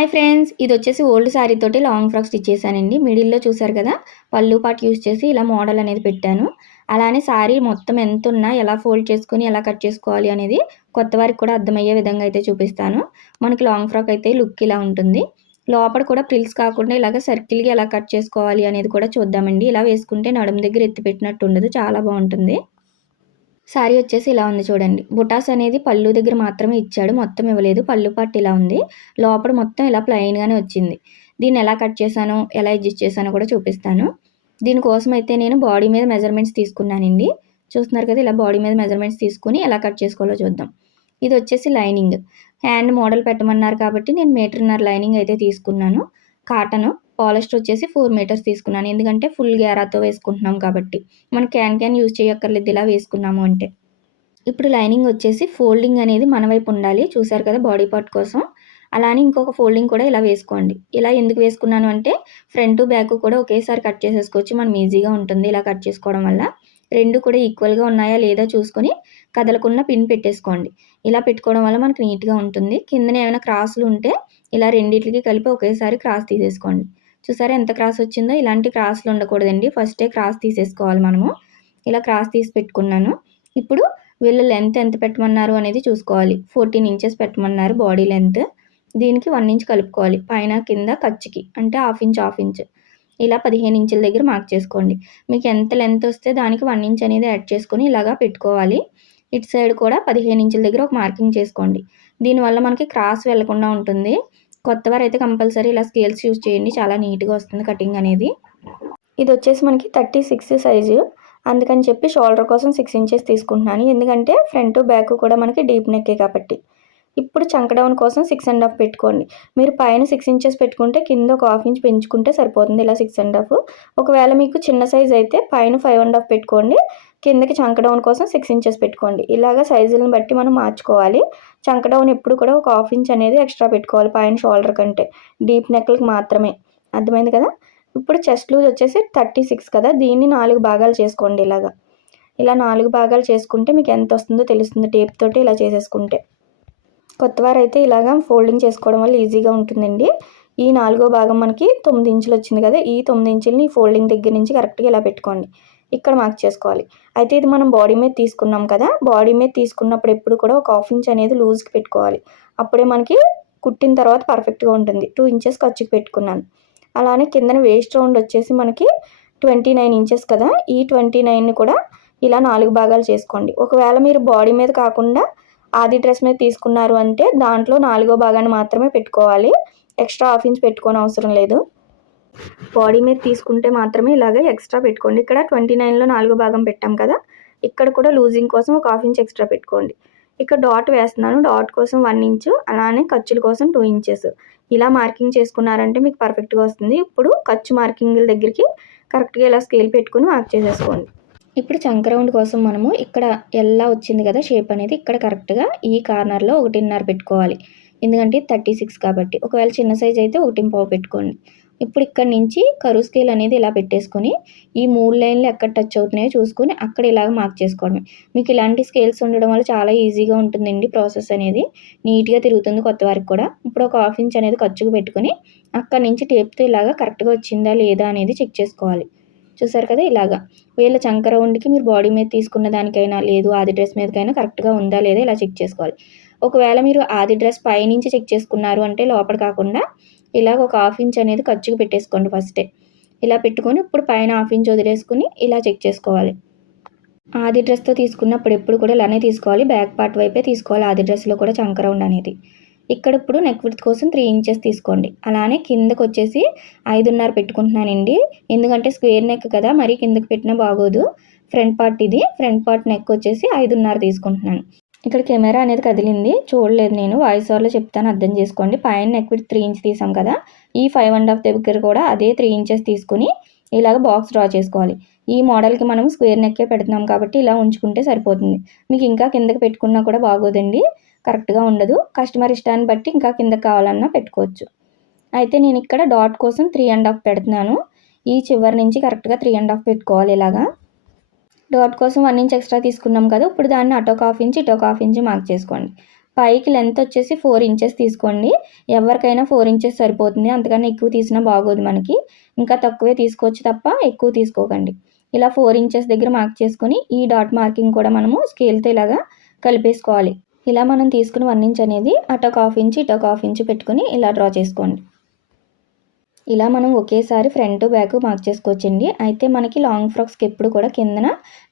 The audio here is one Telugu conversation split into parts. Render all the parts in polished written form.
హాయ్ ఫ్రెండ్స్, ఇది వచ్చేసి ఓల్డ్ శారీ తోటి లాంగ్ ఫ్రాక్ స్టిచ్ చేశానండి. మిడిల్లో చూసారు కదా, పళ్ళు పాటు యూస్ చేసి ఇలా మోడల్ అనేది పెట్టాను. అలానే శారీ మొత్తం ఎంత ఉన్నా ఎలా ఫోల్డ్ చేసుకుని ఎలా కట్ చేసుకోవాలి అనేది కొత్త వారికి కూడా అర్థమయ్యే విధంగా అయితే చూపిస్తాను. మనకి లాంగ్ ఫ్రాక్ అయితే లుక్ ఇలా ఉంటుంది. లోపల కూడా ప్రిల్స్ కాకుండా ఇలాగ సర్కిల్గా ఎలా కట్ చేసుకోవాలి అనేది కూడా చూద్దామండి. ఇలా వేసుకుంటే నడుము దగ్గర ఎత్తి పెట్టినట్టు ఉండదు, చాలా బాగుంటుంది. శారీ వచ్చేసి ఇలా ఉంది చూడండి. బుటాస్ అనేది పళ్ళు దగ్గర మాత్రమే ఇచ్చాడు, మొత్తం ఇవ్వలేదు. పళ్ళు పట్టు ఇలా ఉంది, లోపల మొత్తం ఇలా ప్లెయిన్గానే వచ్చింది. దీన్ని ఎలా కట్ చేశాను, ఎలా అడ్జస్ట్ చేశానో కూడా చూపిస్తాను. దీనికోసం అయితే నేను బాడీ మీద మెజర్మెంట్స్ తీసుకున్నానండి. చూస్తున్నారు కదా, ఇలా బాడీ మీద మెజర్మెంట్స్ తీసుకుని ఎలా కట్ చేసుకోవాలో చూద్దాం. ఇది వచ్చేసి లైనింగ్, హ్యాండ్ మోడల్ పెట్టమన్నారు కాబట్టి నేను 1.5 మీటర్ లైనింగ్ అయితే తీసుకున్నాను. కాటను పాలిస్టర్ వచ్చేసి 4 మీటర్స్ తీసుకున్నాను, ఎందుకంటే ఫుల్ గేరాతో వేసుకుంటున్నాం కాబట్టి. మనం క్యాన్ యూజ్ చేయక్కర్లేదు ఇలా వేసుకున్నాము అంటే. ఇప్పుడు లైనింగ్ వచ్చేసి ఫోల్డింగ్ అనేది మన వైపు ఉండాలి, చూసారు కదా బాడీ పార్ట్ కోసం. అలానే ఇంకొక ఫోల్డింగ్ కూడా ఇలా వేసుకోండి. ఇలా ఎందుకు వేసుకున్నాను అంటే ఫ్రంట్ బ్యాక్ కూడా ఒకేసారి కట్ చేసేసుకోవచ్చు, మనం ఈజీగా ఉంటుంది ఇలా కట్ చేసుకోవడం వల్ల. రెండు కూడా ఈక్వల్గా ఉన్నాయా లేదా చూసుకొని కదలకుండా పిన్ పెట్టేసుకోండి. ఇలా పెట్టుకోవడం వల్ల మనకు నీట్గా ఉంటుంది. కిందన ఏమైనా క్రాసులు ఉంటే ఇలా రెండింటికి కలిపి ఒకేసారి క్రాస్ తీసేసుకోండి. చూసారా ఎంత క్రాస్ వచ్చిందో. ఇలాంటి క్రాస్లు ఉండకూడదండి, ఫస్టే క్రాస్ తీసేసుకోవాలి మనము. ఇలా క్రాస్ తీసి పెట్టుకున్నాను. ఇప్పుడు వీళ్ళ లెంత్ ఎంత పెట్టమన్నారు అనేది చూసుకోవాలి. 14 ఇంచెస్ పెట్టమన్నారు బాడీ లెంత్. దీనికి 1 ఇంచ్ కలుపుకోవాలి, పైన కింద ఖర్చుకి అంటే హాఫ్ ఇంచ్. ఇలా 15 ఇంచుల దగ్గర మార్క్ చేసుకోండి. మీకు ఎంత లెంత్ వస్తే దానికి 1 ఇంచ్ అనేది యాడ్ చేసుకొని ఇలాగా పెట్టుకోవాలి. ఇటు సైడ్ కూడా 15 ఇంచుల దగ్గర ఒక మార్కింగ్ చేసుకోండి. దీనివల్ల మనకి క్రాస్ వెళ్లకుండా ఉంటుంది. కొత్తవారు అయితే కంపల్సరీ ఇలా స్కేల్స్ యూజ్ చేయండి, చాలా నీట్గా వస్తుంది కటింగ్ అనేది. ఇది వచ్చేసి మనకి 36 సైజు, అందుకని చెప్పి షోల్డర్ కోసం 6 ఇంచెస్ తీసుకుంటున్నాను, ఎందుకంటే ఫ్రంట్ బ్యాక్ కూడా మనకి డీప్ నెక్కే కాబట్టి. ఇప్పుడు చంక డౌన్ కోసం 6.5 పెట్టుకోండి. మీరు పైన 6 ఇంచెస్ పెట్టుకుంటే కింద ఒక హాఫ్ ఇంచ్ పెంచుకుంటే సరిపోతుంది, ఇలా 6.5. ఒకవేళ మీకు చిన్న సైజ్ అయితే పైన 5.5 పెట్టుకోండి, కిందకి చంక డౌన్ కోసం 6 ఇంచెస్ పెట్టుకోండి. ఇలాగ సైజులను బట్టి మనం మార్చుకోవాలి. చంక డౌన్ ఎప్పుడు కూడా ఒక హాఫ్ ఇంచ్ అనేది ఎక్స్ట్రా పెట్టుకోవాలి పైన షోల్డర్ కంటే, డీప్ నెక్లకు మాత్రమే. అర్థమైంది కదా. ఇప్పుడు చెస్ట్ లూజ్ వచ్చేసి 36 కదా, దీన్ని 4 భాగాలు చేసుకోండి. ఇలా 4 భాగాలు చేసుకుంటే మీకు ఎంత వస్తుందో తెలుస్తుంది టేప్ తోటి ఇలా చేసేసుకుంటే. కొత్తవారు అయితే ఇలాగా ఫోల్డింగ్ చేసుకోవడం వల్ల ఈజీగా ఉంటుందండి. ఈ 4వ భాగం మనకి 9 ఇంచులు వచ్చింది కదా, ఈ 9 ఇంచులని ఫోల్డింగ్ దగ్గర నుంచి కరెక్ట్గా ఇలా పెట్టుకోండి. ఇక్కడ మార్క్ చేసుకోవాలి. అయితే ఇది మనం బాడీ మీద తీసుకున్నాం కదా, బాడీ మీద తీసుకున్నప్పుడు ఎప్పుడు కూడా ఒక హాఫ్ ఇంచ్ అనేది లూజ్కి పెట్టుకోవాలి. అప్పుడే మనకి కుట్టిన తర్వాత పర్ఫెక్ట్గా ఉంటుంది. 2 ఇంచెస్ ఖర్చుకి పెట్టుకున్నాను. అలానే కిందన వేస్ట్ రౌండ్ వచ్చేసి మనకి 29 ఇంచెస్ కదా, ఈ 29ని కూడా ఇలా 4 భాగాలు చేసుకోండి. ఒకవేళ మీరు బాడీ మీద కాకుండా ఆది డ్రెస్ మీద తీసుకున్నారు అంటే దాంట్లో 4వ భాగాన్ని మాత్రమే పెట్టుకోవాలి, ఎక్స్ట్రా హాఫ్ ఇంచ్ పెట్టుకోని అవసరం లేదు. బాడీ మీద తీసుకుంటే మాత్రమే ఇలాగ ఎక్స్ట్రా పెట్టుకోండి. ఇక్కడ 29లో 4వ భాగం పెట్టాం కదా, ఇక్కడ కూడా లూజింగ్ కోసం ఒక హాఫ్ ఇంచ్ ఎక్స్ట్రా పెట్టుకోండి. ఇక్కడ డాట్ వేస్తున్నాను, డాట్ కోసం 1 ఇంచు, అలానే ఖర్చుల కోసం 2 ఇంచెస్. ఇలా మార్కింగ్ చేసుకున్నారంటే మీకు పర్ఫెక్ట్గా వస్తుంది. ఇప్పుడు ఖర్చు మార్కింగ్ల దగ్గరికి కరెక్ట్గా ఇలా స్కేల్ పెట్టుకుని మార్క్ చేసేసుకోండి. ఇప్పుడు చంక రౌండ్ కోసం మనము ఇక్కడ ఎలా వచ్చింది కదా షేప్ అనేది, ఇక్కడ కరెక్ట్గా ఈ కార్నర్లో 1.5 పెట్టుకోవాలి, ఎందుకంటే 36 కాబట్టి. ఒకవేళ చిన్న సైజ్ అయితే 1.5 పెట్టుకోండి. ఇప్పుడు ఇక్కడ నుంచి కరువు స్కేల్ అనేది ఇలా పెట్టేసుకొని ఈ 3 లైన్లు ఎక్కడ టచ్ అవుతున్నాయో చూసుకొని అక్కడ ఇలాగ మార్క్ చేసుకోవడమే. మీకు ఇలాంటి స్కేల్స్ ఉండడం వల్ల చాలా ఈజీగా ఉంటుందండి ప్రాసెస్ అనేది, నీట్గా తిరుగుతుంది కొత్త వారికి కూడా. ఇప్పుడు ఒక హాఫ్ ఇంచ్ అనేది ఖర్చుకు పెట్టుకొని అక్కడ నుంచి టేప్తో ఇలాగ కరెక్ట్గా వచ్చిందా లేదా అనేది చెక్ చేసుకోవాలి. చూసారు కదా, ఇలాగా వీళ్ళ చంక రౌండ్కి మీరు బాడీ మీద తీసుకున్న దానికైనా లేదు ఆది డ్రెస్ మీదకైనా కరెక్ట్గా ఉందా లేదా ఇలా చెక్ చేసుకోవాలి. ఒకవేళ మీరు ఆది డ్రెస్ పైనుంచి చెక్ చేసుకున్నారు అంటే లోపల కాకుండా ఇలాగ ఒక హాఫ్ ఇంచ్ అనేది ఖర్చుకు పెట్టేసుకోండి ఫస్టే. ఇలా పెట్టుకొని ఇప్పుడు పైన హాఫ్ ఇంచ్ వదిలేసుకుని ఇలా చెక్ చేసుకోవాలి. ఆది డ్రెస్తో తీసుకున్నప్పుడు ఎప్పుడు కూడా ఇలానే తీసుకోవాలి, బ్యాక్ పార్ట్ వైపే తీసుకోవాలి ఆది డ్రెస్లో కూడా చంక రౌండ్ అనేది. ఇక్కడ ఇప్పుడు నెక్ విడ్త్ కోసం 3 ఇంచెస్ తీసుకోండి. అలానే కిందకు వచ్చేసి 5.5 పెట్టుకుంటున్నానండి, ఎందుకంటే స్క్వేర్ నెక్ కదా, మరి కిందకి పెట్టినా బాగోదు. ఫ్రంట్ పార్ట్ ఇది, ఫ్రంట్ పార్ట్ నెక్ వచ్చేసి 5.5 తీసుకుంటున్నాను. ఇక్కడ కెమెరా అనేది కదిలింది, చూడలేదు నేను, వాయిస్ ఓవర్లో చెప్తాను అర్థం చేసుకోండి. పైన నెక్ విడ్త్ 3 ఇంచ్ తీసాం కదా, ఈ 5.5 దగ్గర కూడా అదే 3 ఇంచెస్ తీసుకుని ఇలాగ బాక్స్ డ్రా చేసుకోవాలి. ఈ మోడల్కి మనం స్క్వేర్ నెక్కే పెడుతున్నాం కాబట్టి ఇలా ఉంచుకుంటే సరిపోతుంది. మీకు ఇంకా కిందకి పెట్టుకున్నా కూడా బాగోదండి, కరెక్ట్గా ఉండదు. కస్టమర్ ఇష్టాన్ని బట్టి ఇంకా కింద కావాలన్నా పెట్టుకోవచ్చు. అయితే నేను ఇక్కడ డాట్ కోసం 3.5 పెడుతున్నాను. ఈ చివరి నుంచి కరెక్ట్గా 3.5 పెట్టుకోవాలి. ఇలాగా డాట్ కోసం 1 ఇంచ్ ఎక్స్ట్రా తీసుకున్నాం కదా, ఇప్పుడు దాన్ని అటొక హాఫ్ ఇంచ్ ఇటొక హాఫ్ ఇంచ్ మార్క్ చేసుకోండి. పైకి లెంత్ వచ్చేసి 4 ఇంచెస్ తీసుకోండి. ఎవరికైనా 4 ఇంచెస్ సరిపోతుంది. అంతకన్నా ఎక్కువ తీసినా బాగోదు మనకి. ఇంకా తక్కువే తీసుకోవచ్చు తప్ప ఎక్కువ తీసుకోకండి. ఇలా 4 ఇంచెస్ దగ్గర మార్క్ చేసుకొని ఈ డాట్ మార్కింగ్ కూడా మనము స్కేల్తో ఇలాగా కలిపేసుకోవాలి. ఇలా మనం తీసుకున్న 1 ఇంచ్ అనేది అటొక హాఫ్ ఇంచ్ ఇటొక హాఫ్ ఇంచ్ పెట్టుకొని ఇలా డ్రా చేసుకోండి. ఇలా మనం ఒకేసారి ఫ్రంట్ బ్యాక్ మార్క్ చేసుకోవచ్చండి. అయితే మనకి లాంగ్ ఫ్రాక్స్కి ఎప్పుడు కూడా కిందన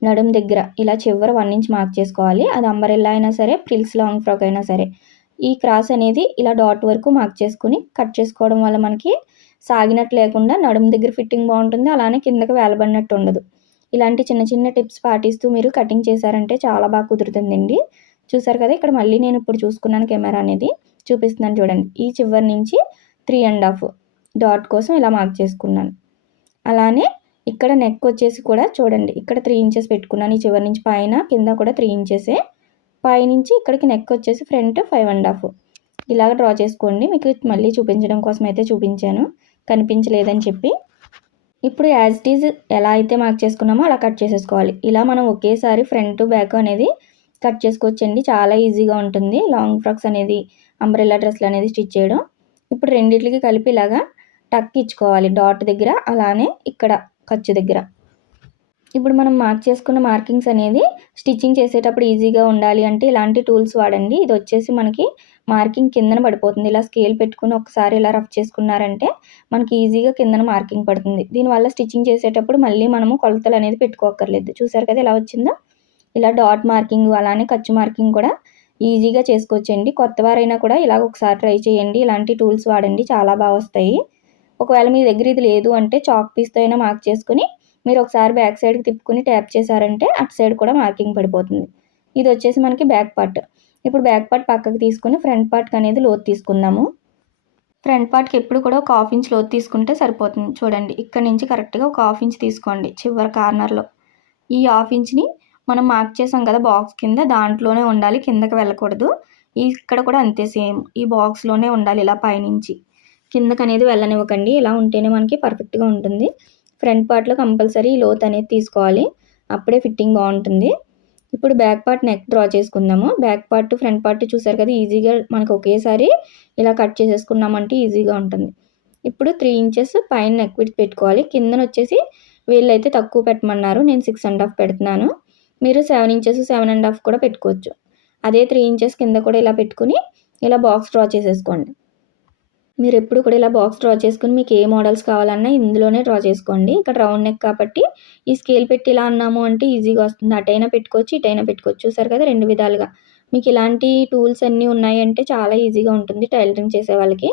నడుం దగ్గర ఇలా చివర 1 ఇంచ్ మార్క్ చేసుకోవాలి. అది అంబరెల్లా అయినా సరే, ప్రిల్స్ లాంగ్ ఫ్రాక్ అయినా సరే. ఈ క్రాస్ అనేది ఇలా డాట్ వరకు మార్క్ చేసుకుని కట్ చేసుకోవడం వల్ల మనకి సాగినట్టు లేకుండా నడుం దగ్గర ఫిట్టింగ్ బాగుంటుంది. అలానే కిందకి వేలబడినట్టు ఉండదు. ఇలాంటి చిన్న చిన్న టిప్స్ పాటిస్తూ మీరు కటింగ్ చేశారంటే చాలా బాగా కుదురుతుందండి. చూసారు కదా, ఇక్కడ మళ్ళీ నేను ఇప్పుడు చూసుకున్నాను కెమెరా అనేది చూపిస్తున్నాను చూడండి. ఈ చివరి నుంచి 3.5 డాట్ కోసం ఇలా మార్క్ చేసుకున్నాను. అలానే ఇక్కడ నెక్ వచ్చేసి కూడా చూడండి, ఇక్కడ 3 ఇంచెస్ పెట్టుకున్నాను. ఈ చివరి నుంచి పైన కింద కూడా 3 ఇంచెసే. పైనుంచి ఇక్కడికి నెక్ వచ్చేసి ఫ్రంట్ 5.5 ఇలాగ డ్రా చేసుకోండి. మీకు మళ్ళీ చూపించడం కోసం అయితే చూపించాను, కనిపించలేదని చెప్పి. ఇప్పుడు యాజ్ ఇట్ ఈజ్ ఎలా అయితే మార్క్ చేసుకున్నామో అలా కట్ చేసేసుకోవాలి. ఇలా మనం ఒకేసారి ఫ్రంట్ బ్యాక్ అనేది కట్ చేసుకోవచ్చండి. చాలా ఈజీగా ఉంటుంది లాంగ్ ఫ్రాక్స్ అనేది, అంబ్రెల్లా డ్రెస్లు అనేది స్టిచ్ చేయడం. ఇప్పుడు రెండిట్లకి కలిపి ఇలాగా టక్ ఇచ్చుకోవాలి డాట్ దగ్గర, అలానే ఇక్కడ ఖర్చు దగ్గర. ఇప్పుడు మనం మార్క్ చేసుకున్న మార్కింగ్స్ అనేది స్టిచ్చింగ్ చేసేటప్పుడు ఈజీగా ఉండాలి అంటే ఇలాంటి టూల్స్ వాడండి. ఇది వచ్చేసి మనకి మార్కింగ్ కిందన పడిపోతుంది. ఇలా స్కేల్ పెట్టుకుని ఒకసారి ఇలా రఫ్ చేసుకున్నారంటే మనకి ఈజీగా కిందన మార్కింగ్ పడుతుంది. దీనివల్ల స్టిచ్చింగ్ చేసేటప్పుడు మళ్ళీ మనము కొలతలు అనేది పెట్టుకోక్కర్లేదు. చూసారు కదా ఎలా వచ్చిందో. ఇలా డాట్ మార్కింగ్ అలానే ఖర్చు మార్కింగ్ కూడా ఈజీగా చేసుకోవచ్చండి. కొత్త వారైనా కూడా ఇలాగ ఒకసారి ట్రై చేయండి. ఇలాంటి టూల్స్ వాడండి, చాలా బాగా వస్తాయి. ఒకవేళ మీ దగ్గర ఇది లేదు అంటే చాక్ పీస్తో అయినా మార్క్ చేసుకుని మీరు ఒకసారి బ్యాక్ సైడ్కి తిప్పుకుని ట్యాప్ చేశారంటే అటు సైడ్ కూడా మార్కింగ్ పడిపోతుంది. ఇది వచ్చేసి మనకి బ్యాక్ పార్ట్. ఇప్పుడు బ్యాక్ పార్ట్ పక్కకి తీసుకుని ఫ్రంట్ పార్ట్కి అనేది లోతు తీసుకుందాము. ఫ్రంట్ పార్ట్కి ఎప్పుడు కూడా ఒక హాఫ్ ఇంచ్ లోతు తీసుకుంటే సరిపోతుంది. చూడండి, ఇక్కడ నుంచి కరెక్ట్గా ఒక హాఫ్ ఇంచ్ తీసుకోండి చివరి కార్నర్లో. ఈ హాఫ్ ఇంచ్ని మనం మార్క్ చేసాం కదా బాక్స్ కింద, దాంట్లోనే ఉండాలి, కిందకి వెళ్ళకూడదు. ఇక్కడ కూడా అంతే సేమ్, ఈ బాక్స్లోనే ఉండాలి. ఇలా పైనుంచి కిందకి అనేది వెళ్ళనివ్వకండి. ఇలా ఉంటేనే మనకి పర్ఫెక్ట్గా ఉంటుంది. ఫ్రంట్ పార్ట్లో కంపల్సరీ ఈ లోత్ అనేది తీసుకోవాలి, అప్పుడే ఫిట్టింగ్ బాగుంటుంది. ఇప్పుడు బ్యాక్ పార్ట్ నెక్ డ్రా చేసుకుందాము. బ్యాక్ పార్ట్ ఫ్రంట్ పార్ట్ చూసారు కదా, ఈజీగా మనకు ఒకేసారి ఇలా కట్ చేసేసుకున్నామంటే ఈజీగా ఉంటుంది. ఇప్పుడు 3 ఇంచెస్ పైన నెక్ విడ్త్ పెట్టుకోవాలి. కిందన వచ్చేసి వీళ్ళైతే తక్కువ పెట్టమన్నారు, నేను 6.5 పెడుతున్నాను. మీరు 7 ఇంచెస్ 7.5 కూడా పెట్టుకోవచ్చు. అదే 3 ఇంచెస్ కింద కూడా ఇలా పెట్టుకుని ఇలా బాక్స్ డ్రా చేసేసుకోండి. మీరు ఎప్పుడు కూడా ఇలా బాక్స్ డ్రా చేసుకుని మీకు ఏ మోడల్స్ కావాలన్నా ఇందులోనే డ్రా చేసుకోండి. ఇక్కడ రౌండ్ నెక్ కాబట్టి ఈ స్కేల్ పెట్టి ఇలా అన్నాము అంటే ఈజీగా వస్తుంది. అటైనా పెట్టుకోవచ్చు, ఇటైనా పెట్టుకోవచ్చు. చూసారు కదా, 2 విధాలుగా. మీకు ఇలాంటి టూల్స్ అన్నీ ఉన్నాయంటే చాలా ఈజీగా ఉంటుంది టైలరింగ్ చేసే వాళ్ళకి.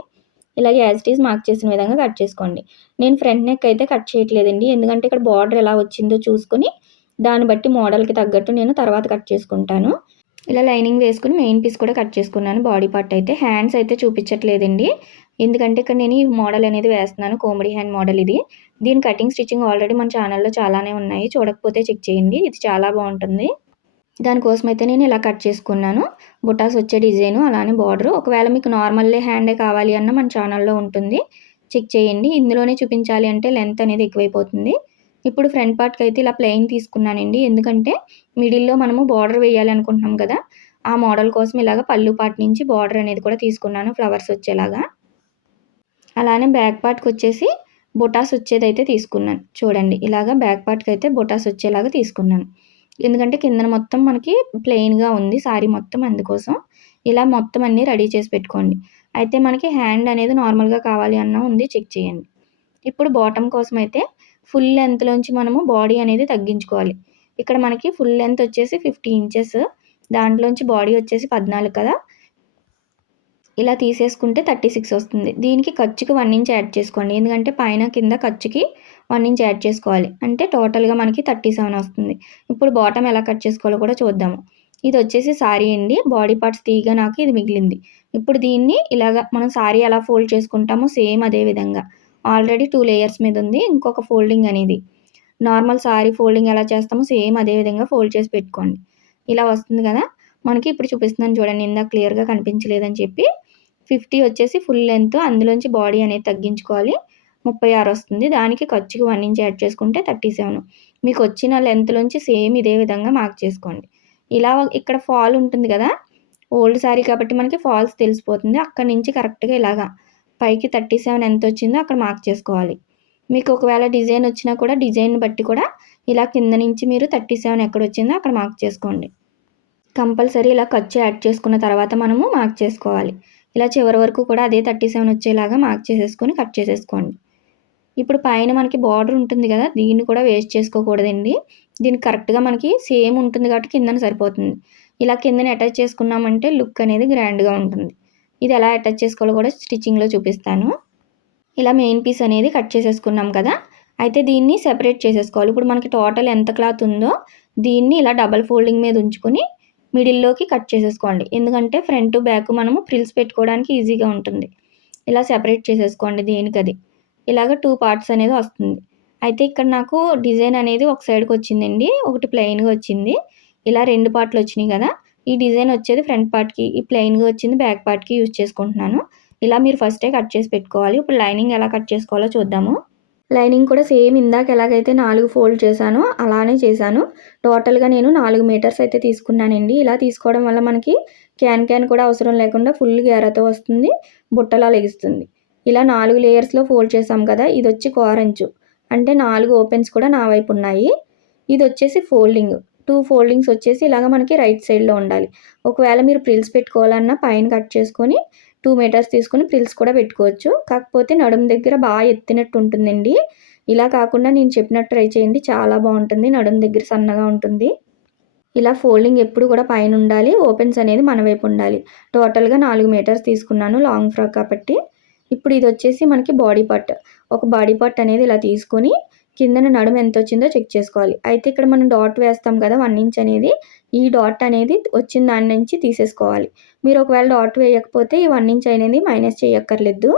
ఇలాగే యాజ్ ఇట్ ఈజ్ మార్క్ చేసిన విధంగా కట్ చేసుకోండి. నేను ఫ్రంట్ నెక్ అయితే కట్ చేయట్లేదండి, ఎందుకంటే ఇక్కడ బార్డర్ ఎలా వచ్చిందో చూసుకొని దాన్ని బట్టి మోడల్కి తగ్గట్టు నేను తర్వాత కట్ చేసుకుంటాను. ఇలా లైనింగ్ వేసుకుని మెయిన్ పీస్ కూడా కట్ చేసుకున్నాను. బాడీ పార్ట్ అయితే హ్యాండ్స్ అయితే చూపించట్లేదండి, ఎందుకంటే ఇక్కడ నేను ఈ మోడల్ అనేది వేస్తున్నాను. కోమడి హ్యాండ్ మోడల్ ఇది. దీని కటింగ్ స్టిచ్చింగ్ ఆల్రెడీ మన ఛానల్లో చాలానే ఉన్నాయి, చూడకపోతే చెక్ చేయండి. ఇది చాలా బాగుంటుంది. దానికోసం అయితే నేను ఇలా కట్ చేసుకున్నాను. బుటాస్ వచ్చే డిజైను అలానే బార్డరు. ఒకవేళ మీకు నార్మల్లే హ్యాండే కావాలి అన్న మన ఛానల్లో ఉంటుంది, చెక్ చేయండి. ఇందులోనే చూపించాలి అంటే లెంత్ అనేది ఎక్కువైపోతుంది. ఇప్పుడు ఫ్రంట్ పార్ట్కి అయితే ఇలా ప్లెయిన్ తీసుకున్నానండి, ఎందుకంటే మిడిల్లో మనము బార్డర్ వేయాలి అనుకుంటున్నాం కదా, ఆ మోడల్ కోసం ఇలాగ పళ్ళు పార్ట్ నుంచి బార్డర్ అనేది కూడా తీసుకున్నాను, ఫ్లవర్స్ వచ్చేలాగా. అలానే బ్యాక్ పార్ట్కి వచ్చేసి బొటాస్ వచ్చేదైతే తీసుకున్నాను. చూడండి, ఇలాగ బ్యాక్ పార్ట్కి అయితే బొటాస్ వచ్చేలాగా తీసుకున్నాను, ఎందుకంటే కిందన మొత్తం మనకి ప్లెయిన్గా ఉంది సారీ మొత్తం, అందుకోసం ఇలా మొత్తం అన్నీ రెడీ చేసి పెట్టుకోండి. అయితే మనకి హ్యాండ్ అనేది నార్మల్గా కావాలి అన్న ఉంది, చెక్ చేయండి. ఇప్పుడు బాటమ్ కోసం అయితే ఫుల్ లెంత్లోంచి మనము బాడీ అనేది తగ్గించుకోవాలి. ఇక్కడ మనకి ఫుల్ లెంత్ వచ్చేసి 50 ఇంచెస్, దాంట్లోంచి బాడీ వచ్చేసి 14 కదా, ఇలా తీసేసుకుంటే 36 వస్తుంది. దీనికి ఖర్చుకి 1 ఇంచ్ యాడ్ చేసుకోండి, ఎందుకంటే పైన కింద ఖర్చుకి 1 ఇంచ్ యాడ్ చేసుకోవాలి. అంటే టోటల్గా మనకి 37 వస్తుంది. ఇప్పుడు బాటమ్ ఎలా కట్ చేసుకోవాలో కూడా చూద్దాము. ఇది వచ్చేసి సారీ అండి, బాడీ పార్ట్స్ తీయగా నాకు ఇది మిగిలింది. ఇప్పుడు దీన్ని ఇలాగా మనం సారీ ఎలా ఫోల్డ్ చేసుకుంటామో సేమ్ అదే విధంగా, ఆల్రెడీ 2 లేయర్స్ మీద ఉంది ఇంకొక ఫోల్డింగ్ అనేది. నార్మల్ సారీ ఫోల్డింగ్ ఎలా చేస్తామో సేమ్ అదే విధంగా ఫోల్డ్ చేసి పెట్టుకోండి. ఇలా వస్తుంది కదా మనకి. ఇప్పుడు చూపిస్తున్నాను చూడండి, ఇందాక క్లియర్గా కనిపించలేదని చెప్పి. 50 వచ్చేసి ఫుల్ లెంత్, అందులోంచి బాడీ అనేది తగ్గించుకోవాలి. 36 వస్తుంది. దానికి ఖర్చుకి 1 ఇంచ్ యాడ్ చేసుకుంటే 37. మీకు వచ్చిన లెంత్లోంచి సేమ్ ఇదే విధంగా మార్క్ చేసుకోండి. ఇలా ఇక్కడ ఫాల్ ఉంటుంది కదా, ఓల్డ్ శారీ కాబట్టి మనకి ఫాల్స్ తెలిసిపోతుంది. అక్కడి నుంచి కరెక్ట్‌గా ఇలాగా పైకి 37 ఎంతొచ్చిందో అక్కడ మార్క్ చేసుకోవాలి. మీకు ఒకవేళ డిజైన్ వచ్చినా కూడా డిజైన్‌ని బట్టి కూడా ఇలా కింద నుంచి మీరు 37 ఎక్కడొచ్చిందో అక్కడ మార్క్ చేసుకోండి. కంపల్సరీ ఇలా ఖర్చు యాడ్ చేసుకున్న తర్వాత మనము మార్క్ చేసుకోవాలి. ఇలా చివరి వరకు కూడా అదే 37 వచ్చేలాగా మార్క్ చేసేసుకొని కట్ చేసేసుకోండి. ఇప్పుడు పైన మనకి బార్డర్ ఉంటుంది కదా! దీన్ని కూడా వేస్ట్ చేసుకోకూడదండి. దీనికి కరెక్ట్‌గా మనకి సేమ్ ఉంటుంది కాబట్టి కిందన సరిపోతుంది. ఇలా కిందన అటాచ్ చేసుకున్నామంటే లుక్ అనేది గ్రాండ్‌గా ఉంటుంది. ఇది ఎలా అటాచ్ చేసుకోవాలో కూడా స్టిచ్చింగ్‌లో చూపిస్తాను. ఇలా మెయిన్ పీస్ అనేది కట్ చేసేసుకున్నాం కదా! అయితే దీన్ని సెపరేట్ చేసేసుకోవాలి. ఇప్పుడు మనకి టోటల్ ఎంత క్లాత్ ఉందో దీన్ని ఇలా డబుల్ ఫోల్డింగ్ మీద ఉంచుకొని మిడిల్‌లోకి కట్ చేసేసుకోండి. ఎందుకంటే ఫ్రంట్, బ్యాక్ మనము ఫ్రిల్స్ పెట్టుకోవడానికి ఈజీగా ఉంటుంది. ఇలా సెపరేట్ చేసేసుకోండి దేనికది. ఇలాగ 2 పార్ట్స్ అనేది వస్తుంది. అయితే ఇక్కడ నాకు డిజైన్ అనేది ఒక సైడ్‌కి వచ్చిందండి. ఒకటి ప్లెయిన్‌గా వచ్చింది. ఇలా 2 పార్ట్‌లు వచ్చినాయి కదా! ఈ డిజైన్ వచ్చేది ఫ్రంట్ పార్ట్‌కి, ఈ ప్లెయిన్‌గా వచ్చింది బ్యాక్ పార్ట్‌కి యూజ్ చేసుకుంటున్నాను. ఇలా మీరు ఫస్టే కట్ చేసి పెట్టుకోవాలి. ఇప్పుడు లైనింగ్ ఎలా కట్ చేసుకోవాలో చూద్దాము. లైనింగ్ కూడా సేమ్ ఇందాక ఎలాగైతే 4 ఫోల్డ్ చేశానో అలానే చేశాను. టోటల్‌గా నేను 4 మీటర్స్ అయితే తీసుకున్నానండి. ఇలా తీసుకోవడం వల్ల మనకి క్యాన్ కూడా అవసరం లేకుండా ఫుల్ గేరాతో వస్తుంది. బుట్టలా లెగుస్తుంది. ఇలా 4 లేయర్స్‌లో ఫోల్డ్ చేసాం కదా! ఇదొచ్చి కోరంచు. అంటే 4 ఓపెన్స్ కూడా నా వైపు ఉన్నాయి. ఇదొచ్చేసి ఫోల్డింగ్. 2 ఫోల్డింగ్స్ వచ్చేసి ఇలాగ మనకి రైట్ సైడ్‌లో ఉండాలి. ఒకవేళ మీరు ప్రిల్స్ పెట్టుకోవాలన్నా పైన కట్ చేసుకొని 2 మీటర్స్ తీసుకొని ప్రిల్స్ కూడా పెట్టుకోవచ్చు. కాకపోతే నడుము దగ్గర బాగా ఎత్తినట్టు ఉంటుందండి. ఇలా కాకుండా నేను చెప్పినట్టు ట్రై చేయండి. చాలా బావుంటుంది. నడుము దగ్గర సన్నగా ఉంటుంది. ఇలా ఫోల్డింగ్ ఎప్పుడు కూడా పైనుండాలి. ఓపెన్స్ అనేది మన వైపు ఉండాలి. టోటల్‌గా 4 మీటర్స్ తీసుకున్నాను లాంగ్ ఫ్రాక్ కాబట్టి. ఇప్పుడు ఇదొచ్చేసి మనకి బాడీ పార్ట్. ఒక బాడీ పార్ట్ అనేది ఇలా తీసుకొని కిందన నడుము ఎంతొచ్చిందో చెక్ చేసుకోవాలి. అయితే ఇక్కడ మనం డాట్ వేస్తాం కదా! 1 ఇంచ్ అనేది. ఈ డాట్ అనేది వచ్చిన దాని నుంచి తీసేసుకోవాలి. మీరు ఒకవేళ డాట్ వేయకపోతే ఈ 1 ఇంచ్ అనేది మైనస్ చేయక్కర్లేదు.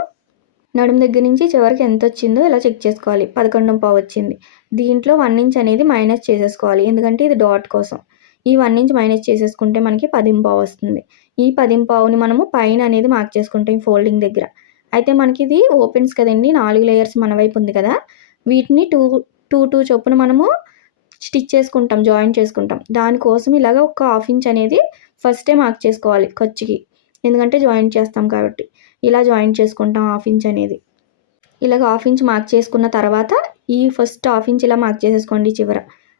నడుము దగ్గర నుంచి చివరికి ఎంతొచ్చిందో ఇలా చెక్ చేసుకోవాలి. 11.5 వచ్చింది. దీంట్లో 1 ఇంచ్ అనేది మైనస్ చేసేసుకోవాలి. ఎందుకంటే ఇది డాట్ కోసం. ఈ 1 ఇంచ్ మైనస్ చేసేసుకుంటే మనకి 10.5 వస్తుంది. ఈ 10.5ని మనము పైన అనేది మార్క్ చేసుకుంటాం ఈ ఫోల్డింగ్ దగ్గర. అయితే మనకి ఇది ఓపెన్స్ కదండీ! 4 లేయర్స్ మన వైపు ఉంది కదా! వీటిని 2 చొప్పున మనము స్టిచ్ చేసుకుంటాం. జాయిన్ చేసుకుంటాం. దానికోసం ఇలాగ ఒక హాఫ్ ఇంచ్ అనేది ఫస్టే మార్క్ చేసుకోవాలి ఖర్చుకి. ఎందుకంటే జాయిన్ చేస్తాం కాబట్టి. ఇలా జాయిన్ చేసుకుంటాం హాఫ్ ఇంచ్ అనేది. ఇలాగ హాఫ్ ఇంచ్ మార్క్ చేసుకున్న తర్వాత ఈ ఫస్ట్ హాఫ్ ఇంచ్ ఇలా మార్క్ చేసేసుకోండి చివర.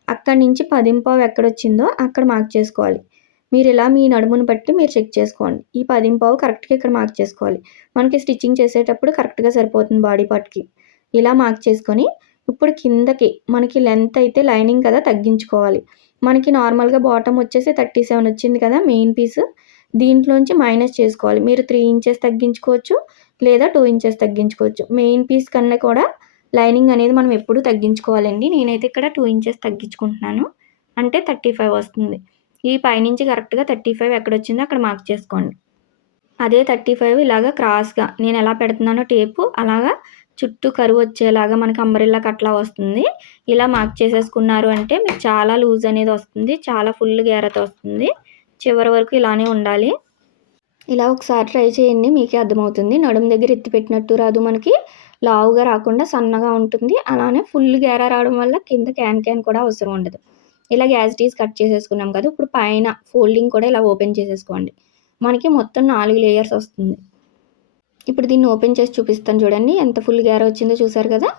అక్కడి నుంచి 10.5 ఎక్కడొచ్చిందో అక్కడ మార్క్ చేసుకోవాలి. మీరు ఇలా మీ నడుమును బట్టి మీరు చెక్ చేసుకోండి. ఈ 10.5 కరెక్ట్‌గా ఇక్కడ మార్క్ చేసుకోవాలి. మనకి స్టిచ్చింగ్ చేసేటప్పుడు కరెక్ట్‌గా సరిపోతుంది బాడీ పార్ట్‌కి. ఇలా మార్క్ చేసుకొని ఇప్పుడు కిందకి మనకి లెంత్ అయితే లైనింగ్ కదా తగ్గించుకోవాలి. మనకి నార్మల్‌గా బాటమ్ వచ్చేసి 37 వచ్చింది కదా మెయిన్ పీస్. దీంట్లోంచి మైనస్ చేసుకోవాలి. మీరు 3 ఇంచెస్ తగ్గించుకోవచ్చు. లేదా 2 ఇంచెస్ తగ్గించుకోవచ్చు. మెయిన్ పీస్ కన్నా కూడా లైనింగ్ అనేది మనం ఎప్పుడూ తగ్గించుకోవాలండి. నేనైతే ఇక్కడ 2 ఇంచెస్ తగ్గించుకుంటున్నాను. అంటే 35 వస్తుంది. ఈ పైనుంచి కరెక్ట్‌గా 35 ఎక్కడొచ్చిందో అక్కడ మార్క్ చేసుకోండి. అదే 35 ఇలాగ క్రాస్‌గా నేను ఎలా పెడుతున్నానో టేపు అలాగా చుట్టూ కరువు వచ్చేలాగా మనకి అంబ్రెల్లా కట్లా వస్తుంది. ఇలా మార్క్ చేసేసుకున్నారు అంటే మీకు చాలా లూజ్ అనేది వస్తుంది. చాలా ఫుల్ గేరతో వస్తుంది. చివరి వరకు ఇలానే ఉండాలి. ఇలా ఒకసారి ట్రై చేయండి. మీకే అర్థమవుతుంది. నడుము దగ్గర ఎత్తి పెట్టినట్టు రాదు మనకి. లావుగా రాకుండా సన్నగా ఉంటుంది. అలానే ఫుల్ గేరా రావడం వల్ల కింద క్యాన్ కూడా అవసరం ఉండదు. ఇలాగ యాజ్ ఇట్ ఈజ్ కట్ చేసేసుకున్నాం కదా! ఇప్పుడు పైన ఫోల్డింగ్ కూడా ఇలా ఓపెన్ చేసేసుకోండి. మనకి మొత్తం 4 లేయర్స్ వస్తుంది. ఇప్పుడు దీన్ని ఓపెన్ చేసి చూపిస్తాను చూడండి. ఎంత ఫుల్ గేరా వచ్చిందో చూసారు కదా!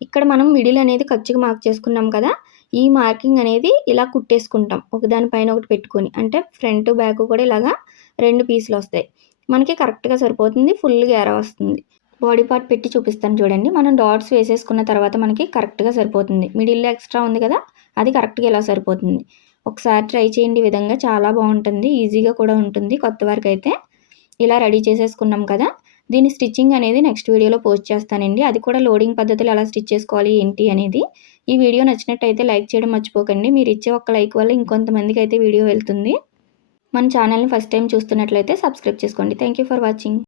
ఇక్కడ మనం మిడిల్ అనేది ఖర్చుకి మార్క్ చేసుకున్నాం కదా! ఈ మార్కింగ్ అనేది ఇలా కుట్టేసుకుంటాం. ఒకదాని పైన ఒకటి పెట్టుకొని. అంటే ఫ్రంట్, బ్యాక్ కూడా ఇలాగా 2 పీసులొస్తాయి. మనకి కరెక్ట్‌గా సరిపోతుంది. ఫుల్ గేరా వస్తుంది. బాడీ పార్ట్ పెట్టి చూపిస్తాను చూడండి. మనం డాట్స్ వేసేసుకున్న తర్వాత మనకి కరెక్ట్‌గా సరిపోతుంది. మిడిల్‌లో ఎక్స్ట్రా ఉంది కదా! అది కరెక్ట్‌గా ఇలా సరిపోతుంది. ఒకసారి ట్రై చేయండి ఈ విధంగా. చాలా బావుంటుంది. ఈజీగా కూడా ఉంటుంది కొత్త వారికైతే. ఇలా రెడీ చేసేసుకున్నాం కదా! దీని స్టిచ్చింగ్ అనేది నెక్స్ట్ వీడియోలో పోస్ట్ చేస్తానండి. అది కూడా లోడింగ్ పద్ధతిలో ఎలా స్టిచ్ చేసుకోవాలి ఏంటి అనేది. ఈ వీడియో నచ్చినట్టయితే లైక్ చేయడం మర్చిపోకండి. మీరిచ్చే ఒక్క లైక్ వల్ల ఇంకొంతమందికైతే వీడియో వెళ్తుంది. మన ఛానల్‌ని ఫస్ట్ టైం చూస్తున్నట్లయితే సబ్స్క్రైబ్ చేసుకోండి. Thank you for watching.